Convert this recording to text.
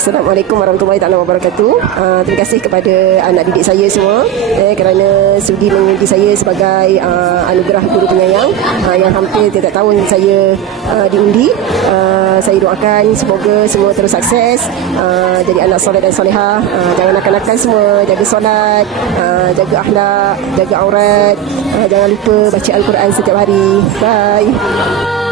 Assalamualaikum warahmatullahi taala wabarakatuh. Terima kasih kepada anak didik saya semua kerana sudi mengundi saya sebagai anugerah guru penyayang yang hampir 3 tahun saya diundi. Saya doakan semoga semua terus sukses, jadi anak soleh dan solehah. Jangan nakal-nakal semua, jaga solat, jaga akhlak, jaga aurat, jangan lupa baca Al-Quran setiap hari. Bye.